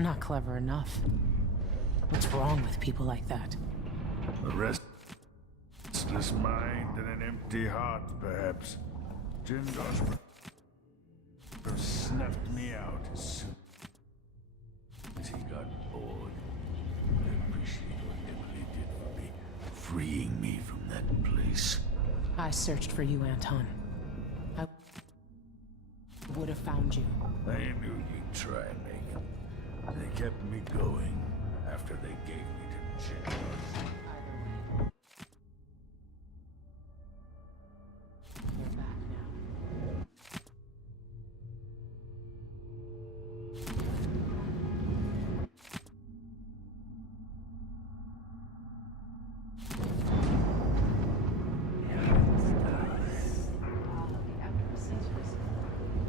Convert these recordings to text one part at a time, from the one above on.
Not clever enough. What's wrong with people like that? A restless mind and an empty heart, perhaps. Jindosh snuffed me out as soon as he got bored. I appreciate what Emily did for me, freeing me from that place. I searched for you, Anton. I would have found you. I knew you'd try, Megan. They kept me going after they gave me to Jindosh. You're back now.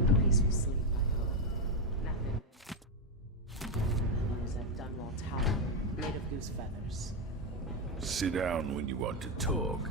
A peaceful sleep, I hope. Nothing. Pillows at Dunwall Tower, made of goose feathers. Sit down when you want to talk.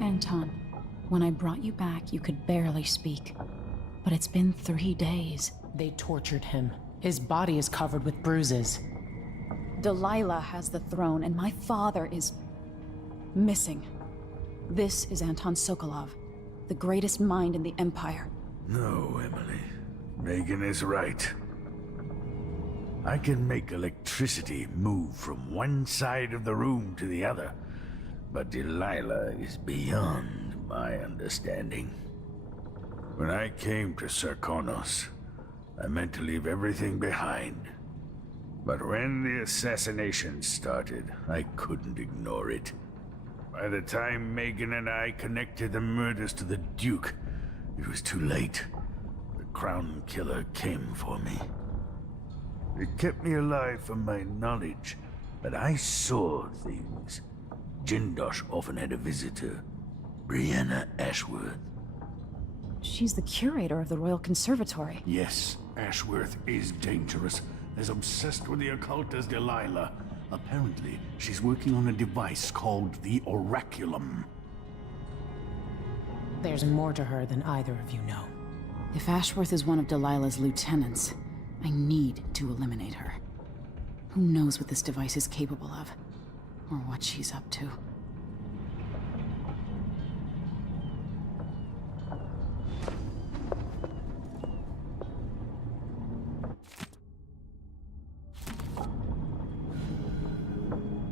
Anton, when I brought you back, you could barely speak. But it's been 3 days. They tortured him. His body is covered with bruises. Delilah has the throne, and my father is missing. This is Anton Sokolov, the greatest mind in the Empire. No, Emily. Megan is right. I can make electricity move from one side of the room to the other, but Delilah is beyond my understanding. When I came to Sarkonos, I meant to leave everything behind. But when the assassination started, I couldn't ignore it. By the time Megan and I connected the murders to the Duke, it was too late. The Crown Killer came for me. It kept me alive from my knowledge, but I saw things. Jindosh often had a visitor, Brianna Ashworth. She's the curator of the Royal Conservatory. Yes, Ashworth is dangerous, as obsessed with the occult as Delilah. Apparently, she's working on a device called the Oraculum. There's more to her than either of you know. If Ashworth is one of Delilah's lieutenants, I need to eliminate her. Who knows what this device is capable of? Or what she's up to.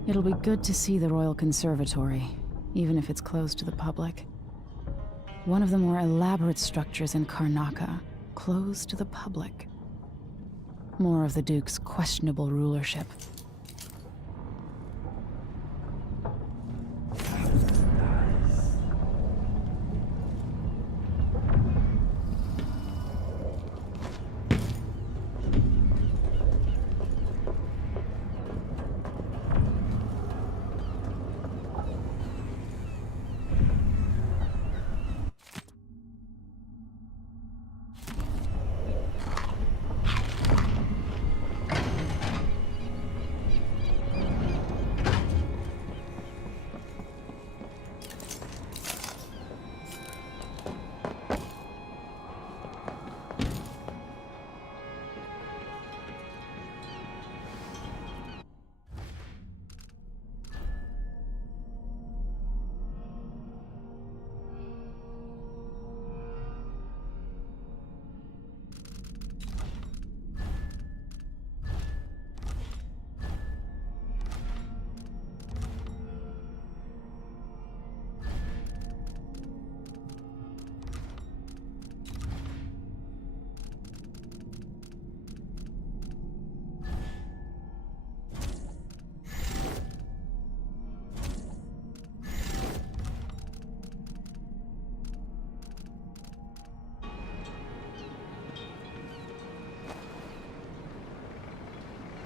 It'll be good to see the Royal Conservatory, even if it's closed to the public. One of the more elaborate structures in Karnaca, closed to the public. More of the Duke's questionable rulership.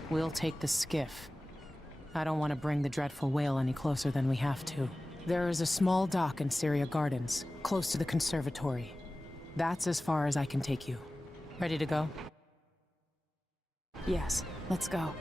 We'll take the skiff. I don't want to bring the dreadful whale any closer than we have to. There is a small dock in Syria Gardens, close to the conservatory. That's as far as I can take you. Ready to go? Yes, let's go.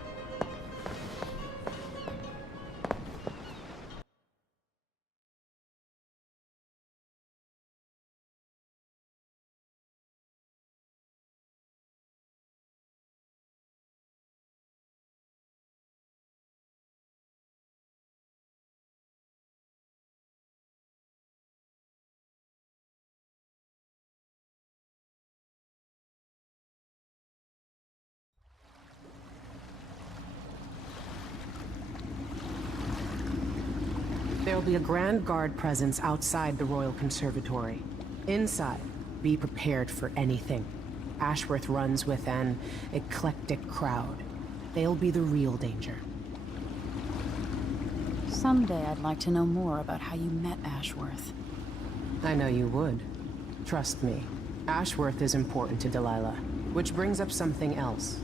There'll be a Grand Guard presence outside the Royal Conservatory. Inside, be prepared for anything. Ashworth runs with an eclectic crowd. They'll be the real danger. Someday I'd like to know more about how you met Ashworth. I know you would. Trust me. Ashworth is important to Delilah. Which brings up something else.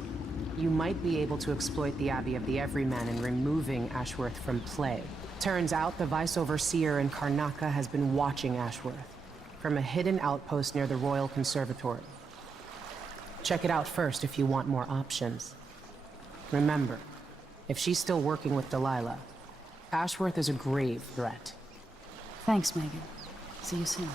You might be able to exploit the Abbey of the Everyman in removing Ashworth from play. Turns out the Vice Overseer in Karnaca has been watching Ashworth from a hidden outpost near the Royal Conservatory. Check it out first if you want more options. Remember, if she's still working with Delilah, Ashworth is a grave threat. Thanks, Megan. See you soon.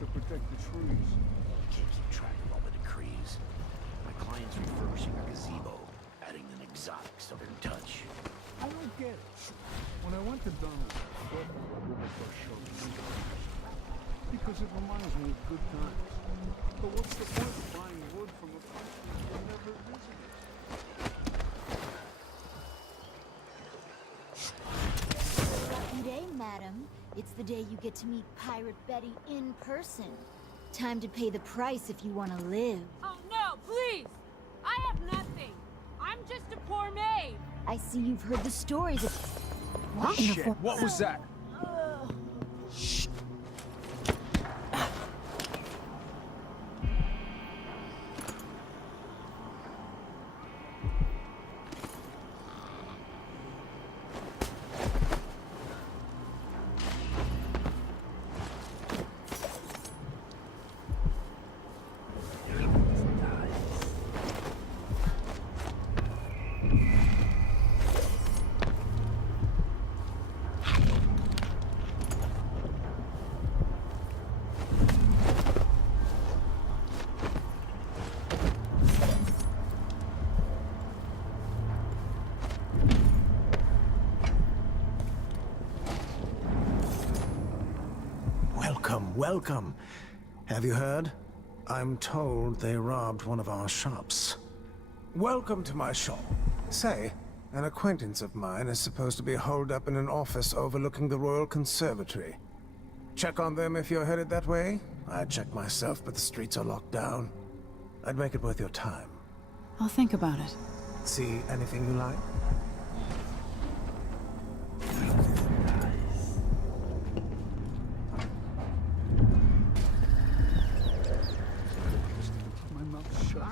To protect the trees. Can't keep track of all the decrees. My client's refurbishing a gazebo, adding an exotic southern touch. I don't get it. When I went to Donald, I thought the river first showed me because it reminds me of good times. But what's the point of buying wood from a place you never visited? Lucky day, madam. It's the day you get to meet Pirate Betty in person. Time to pay the price if you want to live. Oh no, please! I have nothing. I'm just a poor maid. I see you've heard the stories of... Oh, shit, what was that? Welcome. Have you heard? I'm told they robbed one of our shops. Welcome to my shop. Say, an acquaintance of mine is supposed to be holed up in an office overlooking the Royal Conservatory. Check on them if you're headed that way. I'd check myself, but the streets are locked down. I'd make it worth your time. I'll think about it. See anything you like? My mouth's shut.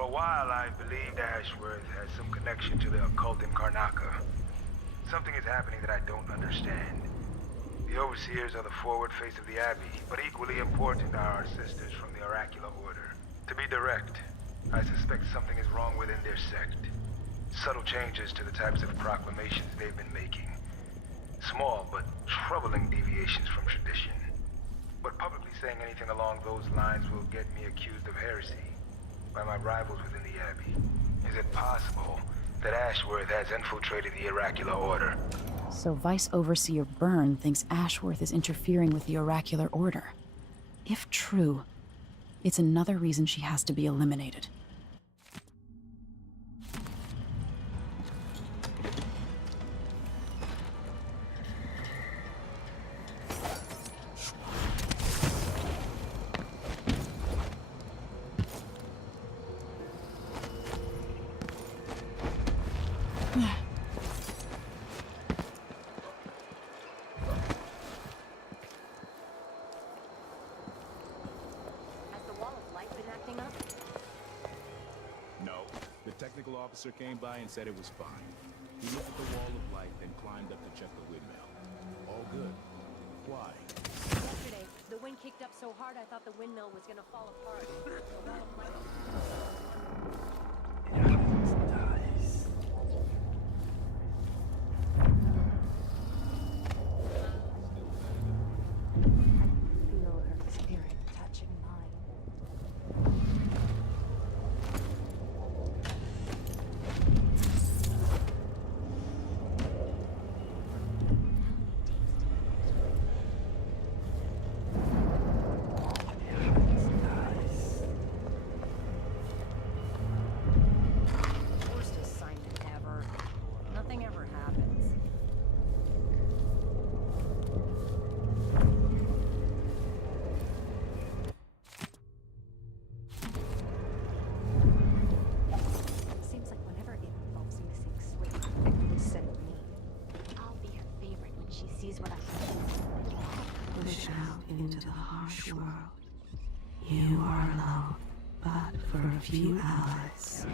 For a while, I believed Ashworth has some connection to the occult in Karnaca. Something is happening that I don't understand. The Overseers are the forward face of the Abbey, but equally important are our sisters from the Oracular Order. To be direct, I suspect something is wrong within their sect. Subtle changes to the types of proclamations they've been making. Small but troubling deviations from tradition. But publicly saying anything along those lines will get me accused of heresy by my rivals within the Abbey. Is it possible that Ashworth has infiltrated the Oracular Order? So Vice Overseer Byrne thinks Ashworth is interfering with the Oracular Order. If true, it's another reason she has to be eliminated. No. The technical officer came by and said it was fine. He looked at the wall of light, then climbed up to check the windmill. All good. Why? Yesterday, the wind kicked up so hard I thought the windmill was gonna fall apart. The wall of light. Feel her spirit touching mine. Worst assignment ever. Nothing ever happens. Seems like whenever it involves missing Sweet, they send me. I'll be her favorite when she sees what I can do. Push out into the harsh world. You are alone, but for a few hours.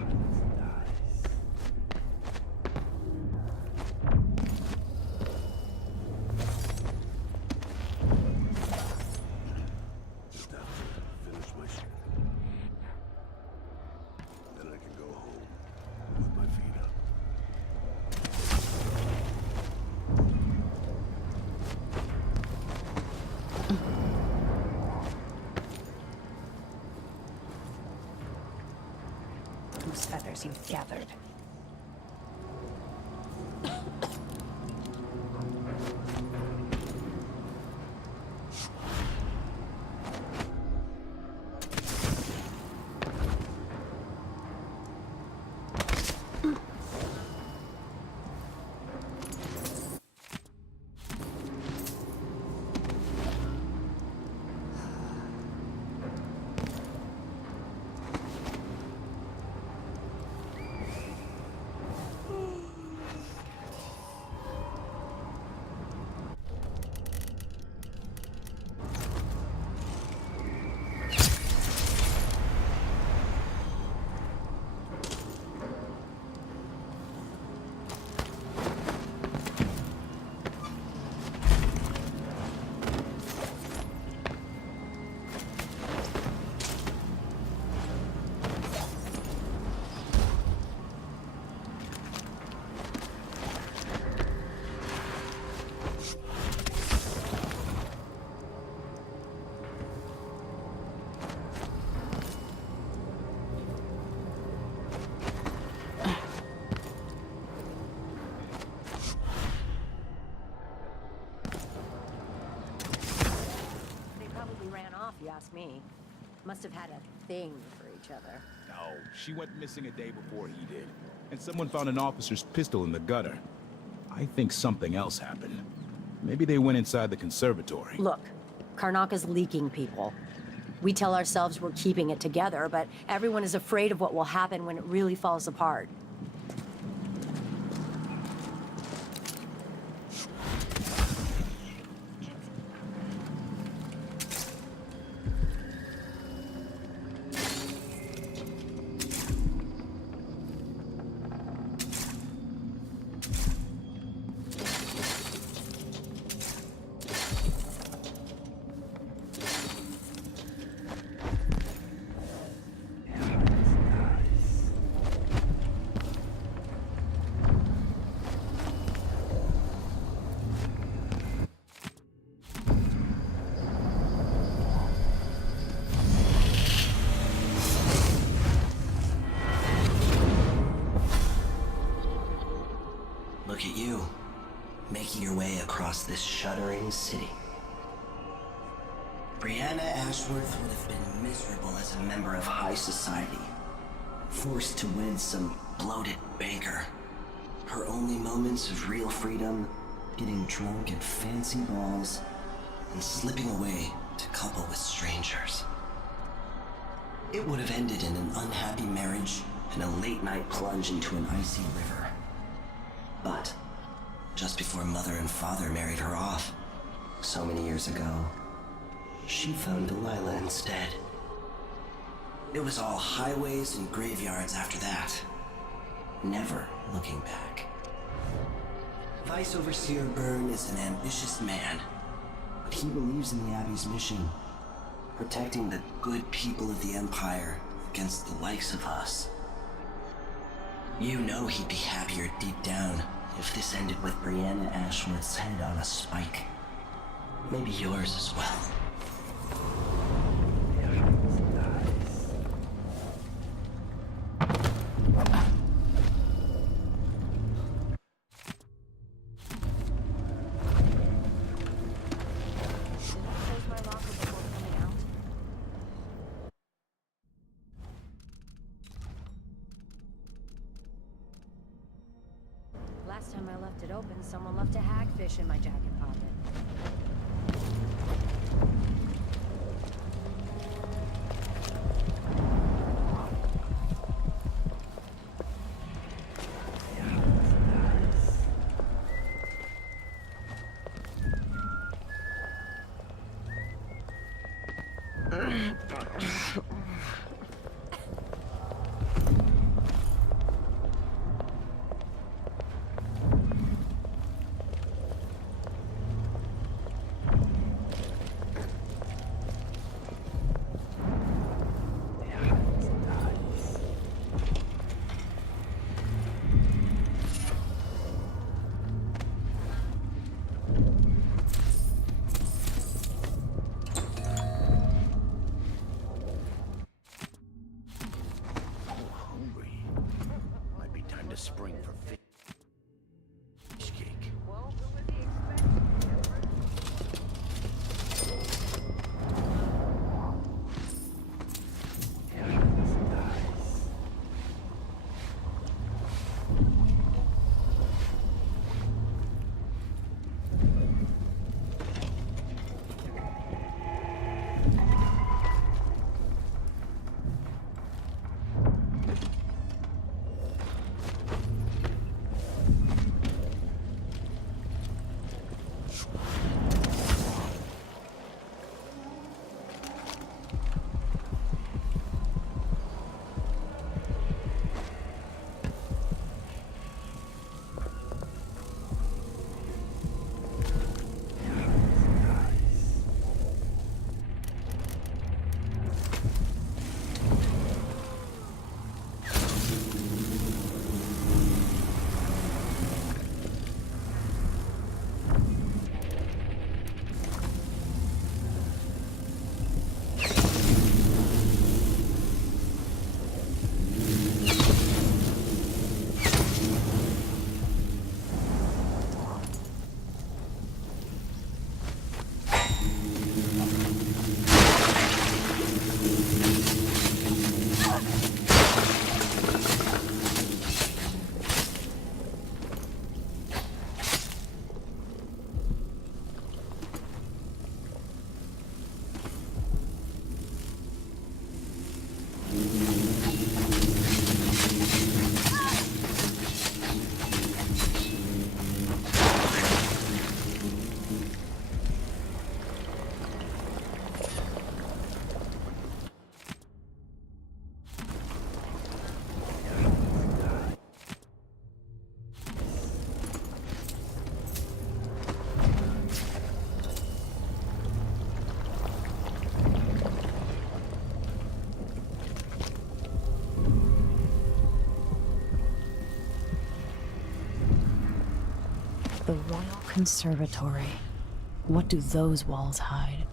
Stop. Finish my shit. Then I can go home with my feet up. Whose feathers you've gathered. They probably ran off, you ask me. Must have had a thing for each other. No, she went missing a day before he did. And someone found an officer's pistol in the gutter. I think something else happened. Maybe they went inside the conservatory. Look, Karnaca's leaking people. We tell ourselves we're keeping it together, but everyone is afraid of what will happen when it really falls apart. look at you, making your way across this shuddering city. Brianna Ashworth would have been miserable as a member of high society, forced to wed some bloated banker. Her only moments of real freedom, getting drunk at fancy balls, and slipping away to couple with strangers. It would have ended in an unhappy marriage and a late-night plunge into an icy river. But just before Mother and Father married her off, so many years ago, she found Delilah instead. It was all highways and graveyards after that, never looking back. Vice Overseer Byrne is an ambitious man, but he believes in the Abbey's mission, protecting the good people of the Empire against the likes of us. You know he'd be happier deep down if this ended with Brianna Ashworth's head on a spike. Maybe yours as well. Last time I left it open, someone left a hagfish in my jacket pocket. Spring for fish cake. Well, who was he expecting, Edward? The Royal Conservatory. What do those walls hide?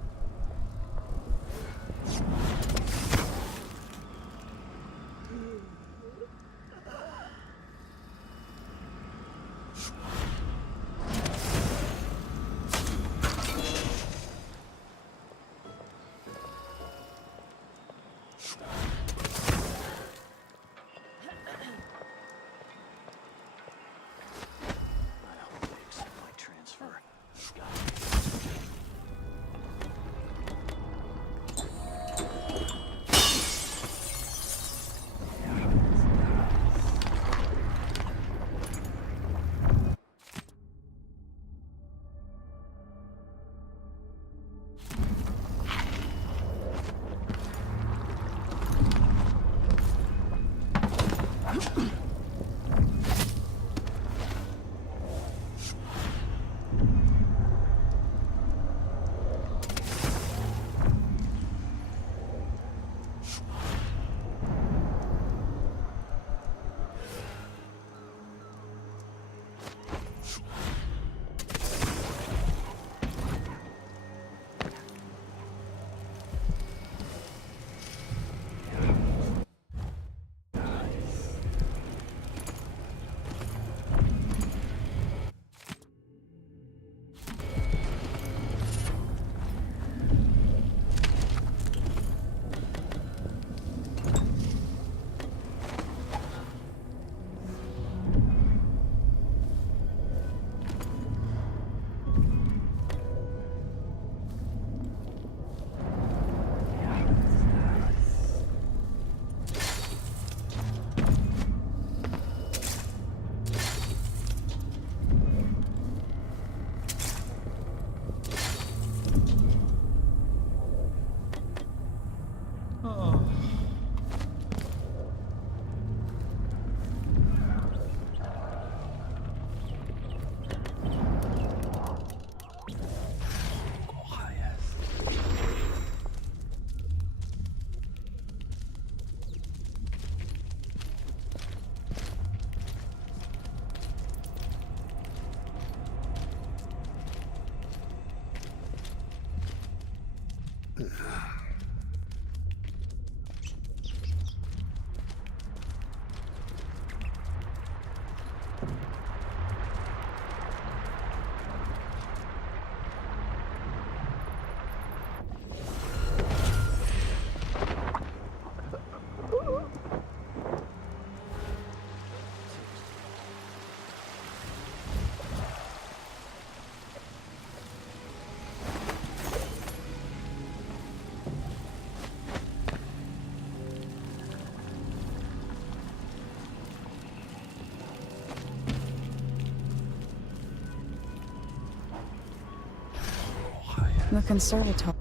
The conservatory.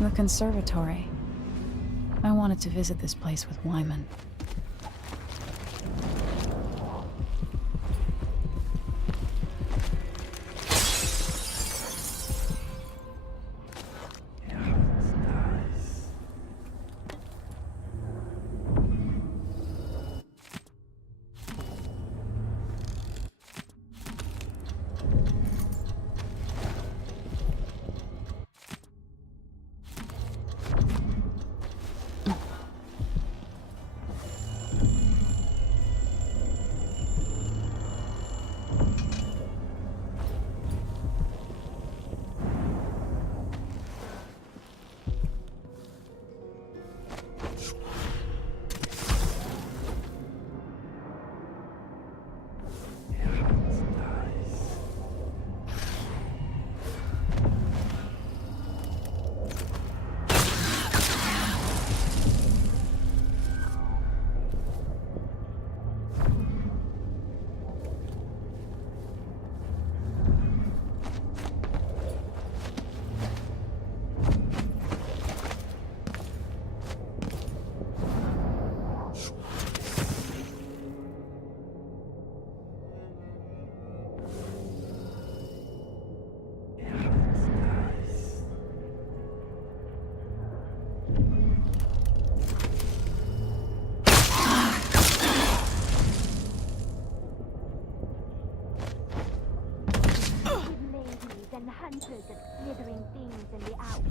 The conservatory. I wanted to visit this place with Wyman. and hunters of slithering things in the out.